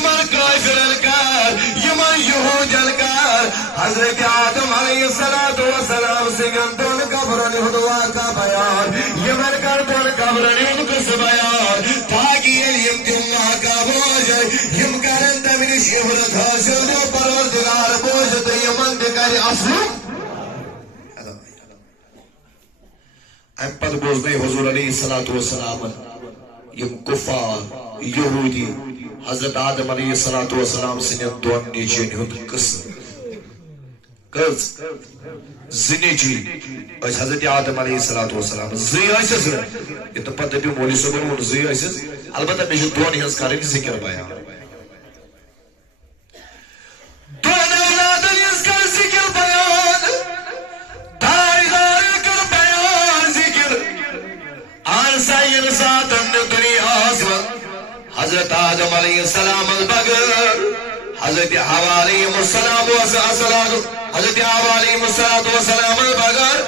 یمن کافرن کر یمن یہودین کر حضرت آدم علیہ السلام سنگن دون قبرن ہند واقع بیان یمن کر دون قبرن ہند کس بیان تاکہ یم تم واقع بوجھ یم کرن تمن شہرت حاصل جو پروردگار بوجھ تو یمن دکر اصل ام پتہ بوزنے حضور علیہ السلام یم کفار یہودی حضرت آدم علیہ السلام سنین دون نیچین ہند قسم زنیچی حضرت آدم علیہ السلام زی آئیسس یہ تو پتہ بھی مولی صبح وہ زی آئیسس البتہ میں دون ہنس کریں ذکر بیان دون اولاد ہنس کر ذکر بیان دائدار کر بیان ذکر آن سائر ساتن دنیا آسمان حضرت آدم علیہ السلام البگر حضرت حوا علیہ السلام حضرت حوا علیہ السلام البگر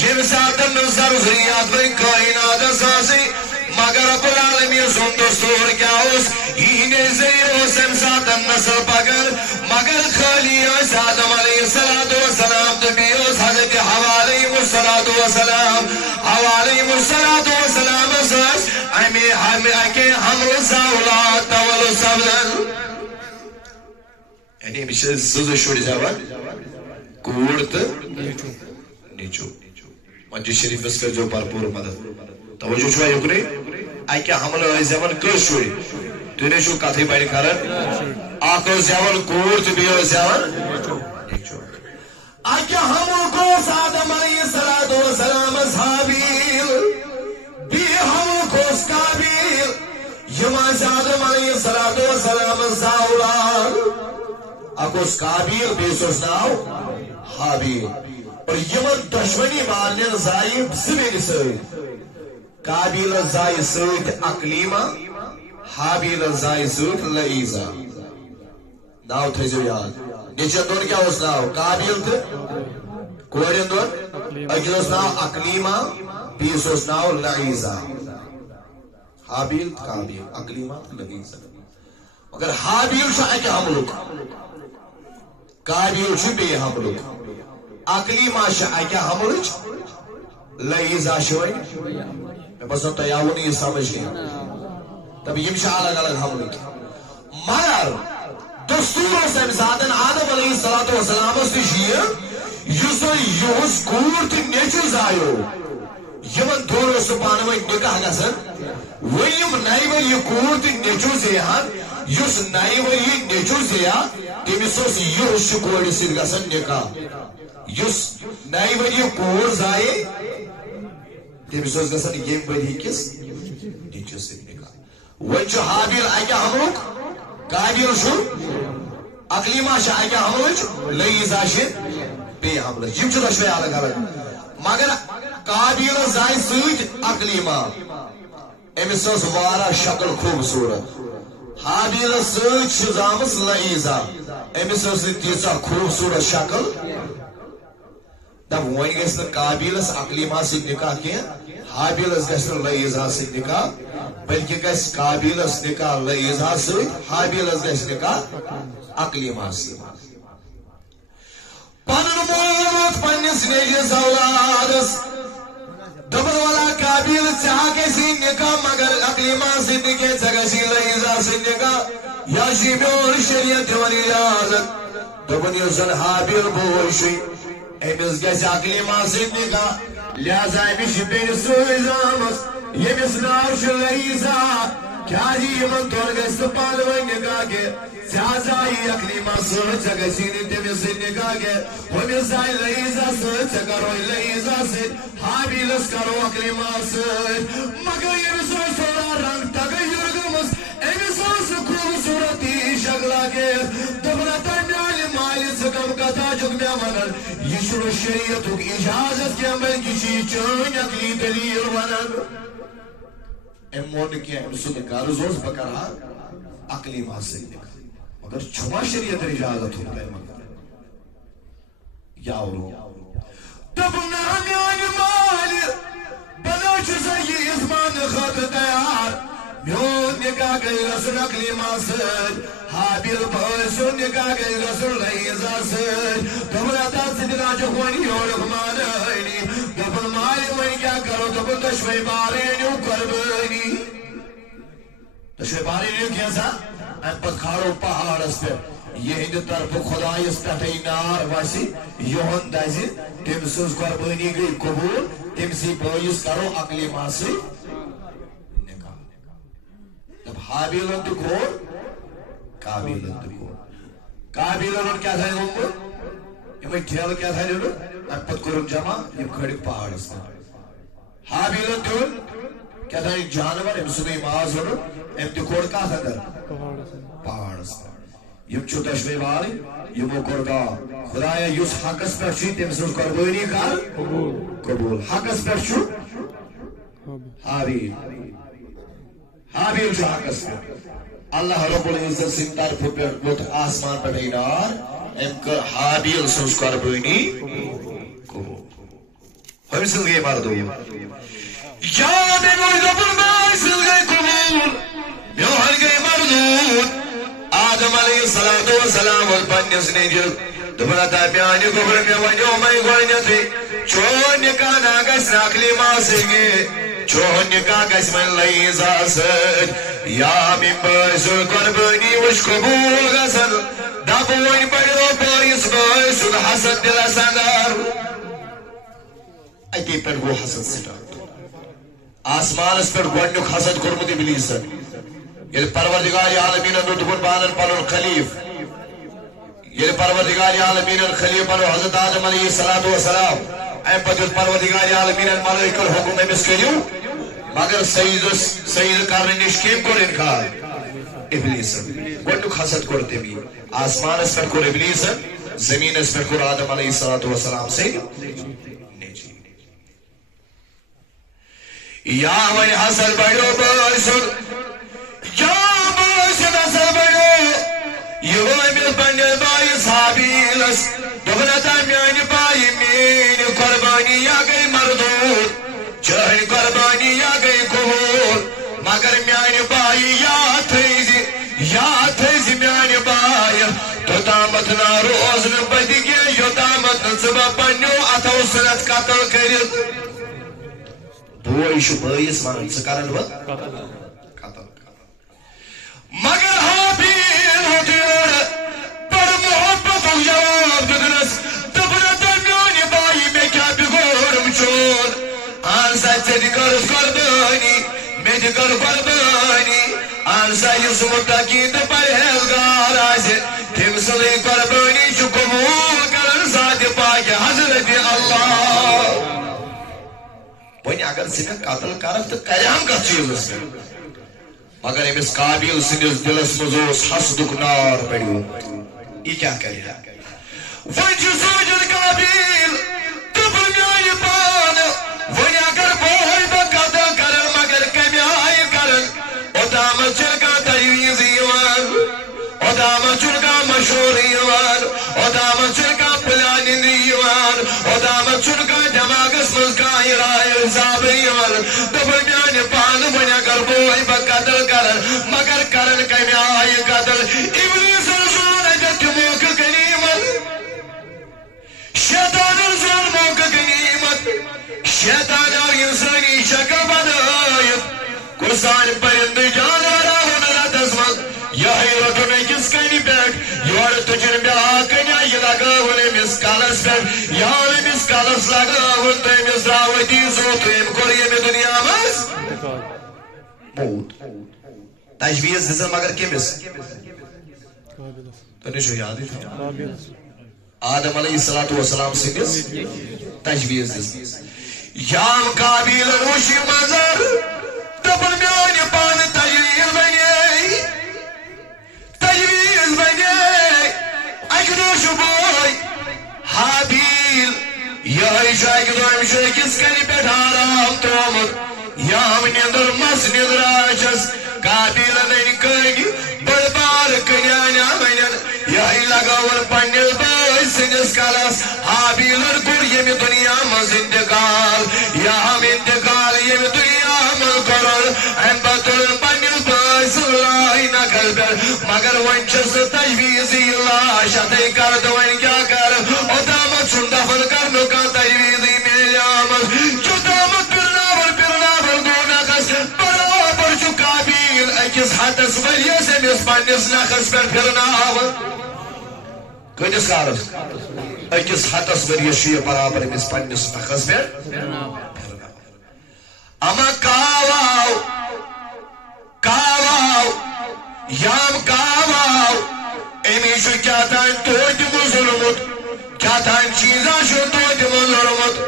یم ساتن نظر ذریعات میں کائنات اساسی مگر رب العالمین سن دستور کیا اس این زیر حسن ساتن نسل بگر مگر خالی آدم علیہ السلام دبیوس حضرت حوا علیہ السلام حوا علیہ السلام اساس امی اکی حمل ساولات تولو سبزن یعنی ہمیشہ زوزو شوڑی زبان کوڑت نیچو مسجد شریف اس کا جو پرپور مدد توجہ چھوا یکنے اکی حمل زبان کر شوڑی تینے شو کاتھی بیڑی کھارن آکر زبان کوڑت بیو زبان نیچو اکی حمل کو آدم علیہ السلام صحابیل بی حمل کو قابیل یمان آدم علیہ السلام زاولان اکوس قابیل بیسوس ناو حابیل اور یمن دشمنی مانن زائب زمین سوید قابیل زائی سوید اقلیما حابیل زائی سوید لعیزا ناو تھیزو یاد نیچن دون کیا اس ناو قابیل تھے کوڑین دون اکیلوس ناو اقلیما بیسوس ناو لعیزا حابیل قابیل اقلیما لعیزا مگر حابیل شاہ اکی حملک قابیل چھو بے حملک اقلیما شاہ اکی حملک لعیزا شوئی میں بس تو یاونی یہ سمجھ گیا تب یم شاہ الگ الگ حملک مگر دستور سے امزادن آدم علیہ السلام اس تشیئے یوسو یوس کورت نیچو زائیو یمن دونوں سپانوی نکاح گسن ویم نائی وی کورت نیچو زیہان یوس نائی وی نیچو زیہان تیمیسوس یوس شکوڑی سید گسن نکاح یوس نائی وی کور زائی تیمیسوس گسن یم بدھی کس نیچو سید نکاح ونچو حابیل آئیکا ہمروک قابیل شو اقلیما شاہ آئیکا ہمروک لئیزا شد بے حملہ جم چھو دشوی آلگ آلگ مگر قابیل زائی سوچ اقلیما امیسوس وارا شکل خوبصورت حابیل سوچ شزامس لئیزا امیسوس تیسا خوبصورت شکل تب وہی گیسن قابیلس اقلیما سے نکاح کیا حابیلس گیسن لئیزا سے نکاح بلکہ گیس قابیلس نکاح لئیزا سے حابیلس گیس نکاح اقلیما سے پنن موت پنس نیجس اولادس دبر والا قابیل چاہ کے سی نکاح مگر اقلیما سے نکے چگسی لئیزا سے نکاح یا شیبیور شریعت ونی اجازت دبن یوزن حابیل بوشی ایمز گیس اقلیما سے نکاح لہذا ایمیش بین سویزامس یمیس ناوش لئیزا کیا جی یمن دور گیس پالوئی نکاح کے سیازائی اقلیما سوچ چگسینی تیمی سے نکاح کے ہمیس آئی لئیزا سوچ چگروئی لئیزا سے حابیلس کرو اقلیما سوچ مگر یمیس روی سوڑا رنگ تغیر گمس ایمیس روی خوبصورتی شکلا کے دبرتا نیالی مالی سکم کتا جگ میں منن یہ شروع شریعتو کی اجازت کے عمل کسی چون اقلی دلیل ونن امون کیا امسو نکار زوز بکرہا اقلیما سے نکاح مگر چھما شریعت اجازت ہوتا ہے مگر یاورو تب نامی آنی مالی بلوچ زی ازمان خط دیار میون نکاح گئی رسول اقلیما سۭتۍ حابیل بھٲے سُنٛد نکاح گئی رسول رئیٖزا سۭتۍ دوٚپُن ہتا سِدنا چھُ وۄنۍ یورُک مانٲنی دوٚپُن مالہِ وۄنۍ کیٛاہ کرو دوٚپُن دۄشوَے بارٕ أنِو قۄربٲنی دۄشوَے بارٕ أنِو کینٛژھا اَمہِ پتہٕ کھالو پہاڑس پٮ۪ٹھ یِہنٛدِ طرفہٕ خۄدایس پٮ۪ٹھٕے نار وسہِ یِہُنٛد دزِ تٔمۍ سٕنٛز قۄربٲنی گٔے قبوٗل تٔمسٕے بٲیِس کرو اقلیما سۭتۍ نکاح دپ حابیلن تہِ کوٚر قابیلن تہِ کوٚر قابیلن اوٚن کیٛاہ تھانۍ اوٚنمُت یِمے ٹھیلہٕ کیٛاہ تھانۍ اوٚنُکھ اَمہِ پتہٕ کوٚرُن جمع یِم کھٲلِکھ پہاڑس پٮ۪ٹھ حابیلن تہِ اوٚن کیٛاہ تھانۍ جانور أمۍ سُنٛدٕے ماز اوٚنُکھ أمۍ تہِ کوٚر کتھ اندر پہاڑس پٮ۪ٹھ یم چھُ دۄشوَے بارٕنۍ یمو کوٚر کٲم خدایا یُس حقس پٮ۪ٹھ چھُ تٔمۍ سٕنٛز قۄربٲنی کر قبوٗل حقس پٮ۪ٹھ چھُ حابیل حابیل چھُ حقس پٮ۪ٹھ اللہ رب العزت سٕنٛدِ طرفہٕ پٮ۪ٹھ ووٚتھ آسمان پٮ۪ٹھٕے نار أمۍ کٔر حابیل سٕنٛز قۄربٲنی قبوٗل ہُمہِ سٕنٛز گٔے مردوٗد یا مےٚ ووٚن دوٚپُن بٲے سٕنٛز گٔے قبوٗل میون گٔے مردوٗد آدم علیہ السلام اوس پننِس نیٚچوِس دوٚپُن ہتا میانہِ گوٚبرٕ مےٚ وَنیو وۄنۍ گۄڈنیٚتھٕے چون نکاح نہ گژھِ نہٕ اقلیما سۭتۍ چون نکاح گژھِ وۄنۍ لئیٖزا سۭتۍ یا میٛٲنۍ بٲے سٕنٛز قۄربٲنی وٕچھ قبوٗل گژھن دپ وۄنۍ بڑیو بٲیِس بٲے سُنٛد حسد دِلس اندر اتی پٮ۪ٹھ گوٚو حسد سٹارٹ آسمانس پٮ۪ٹھ گۄڈنیُک حسد کوٚرمُت ابلیٖسن ییٚلہِ پروردگار عالمیٖنن دوٚپ دوٚپُن بہٕ انن پنُن خلیٖف ییٚلہِ پروردگار عالمیٖنن خلیٖف بنو حضرت آدم علیہ الصلوۃ والسلام امہِ پتہٕ دیُت پروردگار عالمیٖنن ملٲیکن حکم أمِس کٔرِو مگر سجدٕ کرنہٕ نِش کٔمۍ کوٚر انکار ابلیٖسن گۄڈنیُک حسد کوٚر تٔمی آسمانس پٮ۪ٹھ کوٚر ابلیٖسن زمیٖنس پٮ۪ٹھ کوٚر آدم علیہ الصلوۃ والسلام سۭتۍ یا وۄنۍ حسد بڑیو بٲے سُنٛد یہ أمِس پننِس بٲیِس حابیلس دوٚپُن ہتا میانہِ بایہِ میٛٲنۍ قۄربٲنی یا گٔے مردوٗد چٲنۍ قۄربٲنی یا گٔے قبوٗل مگر میانہِ بایہِ یاد تھٲیزِ میانہِ بایہِ توٚتامتھ نہ روز نہٕ بہٕ تہِ کینٛہہ یوٚتامتھ نہٕ ژٕ بہٕ پننیو اتھو سۭتۍ قتل کٔرِتھ بوے چھُ بٲیِس ونان ژٕ کرن بہٕ قتل مگر حابیل بڑٕ محبتُک جواب دیُتنس دوٚپُن ہتا میانہِ بایہِ مےٚ کیٛاہ بِگوڑُم چون اہن سا ژےٚ تہِ کٔرٕس قۄربٲنی مےٚ تہِ کٔر قۄربٲنی اہن سا یُس مُتقی تہٕ پرہیزگار آسہِ تٔمۍ سٕنٛزٕے قۄربٲنی چھُ قبوٗل کران ذاتِ پاکہِ حضرتِ اللہ وۄنۍ اگر ژٕ مےٚ قتل کرکھ تہٕ کریٚم کتھ چیٖزس پٮ۪ٹھ مگر أمِس قابیل سٕنٛدِس دِلس منٛز اوس حسدُک نار بڑیومُت یہِ کیٛاہ کرِ وۄنۍ چھُ سوٗنٛچان قابیل دوٚپُن میانہِ پانہٕ وۄنۍ اگر بٲے بہٕ قتل کرن مگر کمہِ آیہِ کرن اوٚتامتھ چھُنہٕ کانٛہہ تجویٖز یِوان اوٚتامتھ چھُنہٕ کانٛہہ مشورٕ یِوان اوٚتامتھ چھُنہٕ کانٛہہ پلانِنٛگ یِوان اوٚتامتھ چھُنہٕ کانٛہہ دٮ۪ماغس منٛز کانٛہہ راے حسابہٕ یِوان دوٚپُن میانہِ پانہٕ وۄنۍ اگر بٲے بہٕ قتل کرن مگر کرن کمہِ آیہِ قتل ابلیٖسن زون اتٮ۪تھ تہِ موقعہٕ غنیٖمت شیطانن زون موقعہٕ غنیٖمت شیطان آو اِنسٲنی شکل بنٲیِتھ کُسانہِ پرندٕ جانورا ووٚن رتس منٛز یِہوٚے روٚٹُن أکِس کنہِ پٮ۪ٹھ یورٕ تُجِن بیٛاکھ کَنیا یہِ لگٲوٕن أمِس کلس پٮ۪ٹھ یہِ آو أمِس کلس لگٲوٕن تہٕ أمِس درٛاو أتی زوٚت تہٕ أمۍ کوٚر ییٚمہِ دُنیا منٛز موت تجویٖز دِژٕن مگر کٔمِس تۄہہِ چھُو یادٕے آدم علیہ الصلوۃ والسلام سٕنٛدِس تجویٖز دِژمٕژ یام قابیلن وٕچھ یہِ منظر دوٚپُن میانہِ پانہٕ تجویٖز بنے اکہِ دۄہ چھُ بوے حابیل یِہوٚے چھُ اکہِ دۄہ أمِس چھُ أکِس کنہِ پٮ۪ٹھ آرام ترٛوومُت یام نیٚنٛدٕر مس نیٚنٛدٕر آچھس قابیلن أنۍ کٔنۍ بٔڑ بارٕ کٔنۍ انیٛام یِہوٚے لگٲوٕن پننِس بٲے سٕنٛدِس کلس حابیلن کوٚر ییٚمہِ دُنیا منٛز انتقال یام انتقال ییٚمہِ دُنیا منٛز کوٚرُن امہِ پتہٕ تُلُن پننِس مگر ون چھس تجویز لاش اتھے کر تو ون کیا کر اوتامت چھن دفن کرنو کا تجویز میلے آمد چوتامت پرناور دونکس برابر چھو قابیل اکس ہتس وریس امس پنس نخس پر پھرناو کتس کالس اکس ہتس وریس یہ برابر امس پنس نخس پر اما کاواو یام کاواو امی شو کیا تان توت مظلمت کیا تان چیزا شو توت مظلمت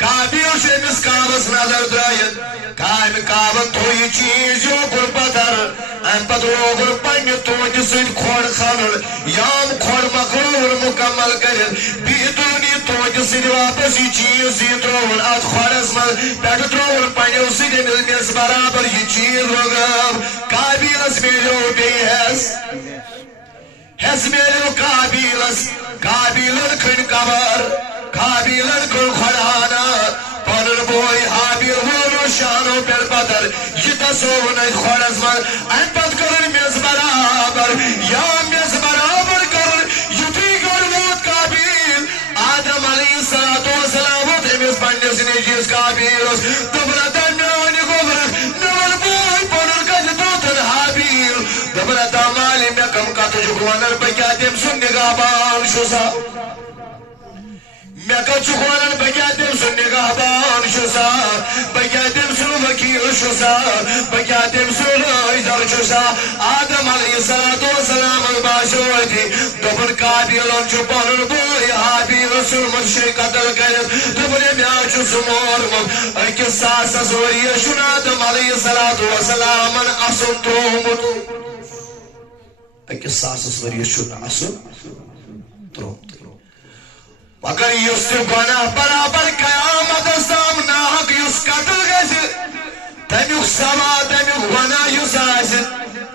کابیل سے امس کاوس نظر درائیت کام کاون تو یہ چیز جو پر پتر ام پتروگر پنگ توت سید کھوڑ خانر یام کھوڑ مقرور مکمل کرد بیدونی توت سید واپس یہ چیز سید روڑ ات کھوڑس مل پیٹ تروڑ پنگو سید ملمیس برابر یہ چیز ہوگا قابیلس میلو بیس ہس میلو قابیلن کھن کمر قابیلن کھن کھڑانا پنن بوئی حابیل وولو شانو پر پتر یہ تصون کھوڑس مل ان پت کرن میز برابر یا میز برابر کرن یتی گر ووت قابیل آدم علیہ السلام ووت امیز پنس نیجیز قابیلس دبنا دنیانی گوبرک نول بوئی پنن کج دوتن حابیل دبنا دامالی میں کم کا تجھوانر بکیا دیم سن نگاہ بان شسا میں کچھ خوانن بکیا دیم سن نگاہ بان شسا بکیا دیم سن وکیل شسا بکیا دیم سن ایزر شسا آدم علیہ السلام الباشوتی دبن قابیلن چو پنن بوئی حابیل سلمت شی قتل کرد دبن میاچو سمورمت اکس ساسا سوری شن آدم علیہ السلام اسن ترومت اکس ساسا سوری شن اسن ترومت مگر یس گناہ برابر قیامت سامنا حق یس قتل گز تمیک سوا تمیک گناہ یس آس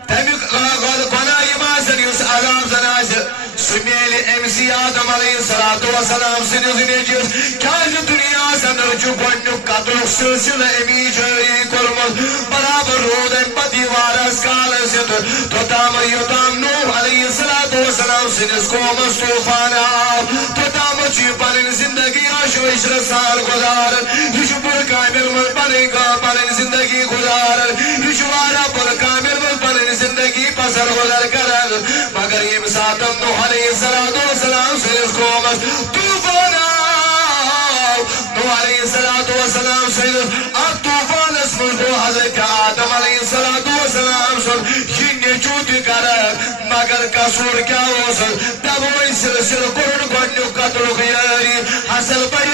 تمیک گناہ یم آسن یس عذاب زن آس سمیل امسی آدم علیہ السلام سنز نیجیز کیاز دنیا سندر چو گنیک قتل سلسل امی جاری کرمت برابر رود ام پتی وارس کال ست تو تام یوتام نوح علیہ السلام سنز قومس طوفان آو تو تام چی پنن زندگی آشو اشر سال گزارن یشو پر کامل من پنن زندگی گزارن یشو وارا پر کامل من پنن زندگی پسر گزر کرن مگر یم ساتم نوح علیہ السلام سنز قومس طوفان آو نوح علیہ السلام سنز اب طوفان اسمز دو حضرت آدم علیہ السلام سن یہ چوتی کرن مگر قصور کیا ہو سن تب وہ سلسل قرن گنیو قتل خیاری حسل پر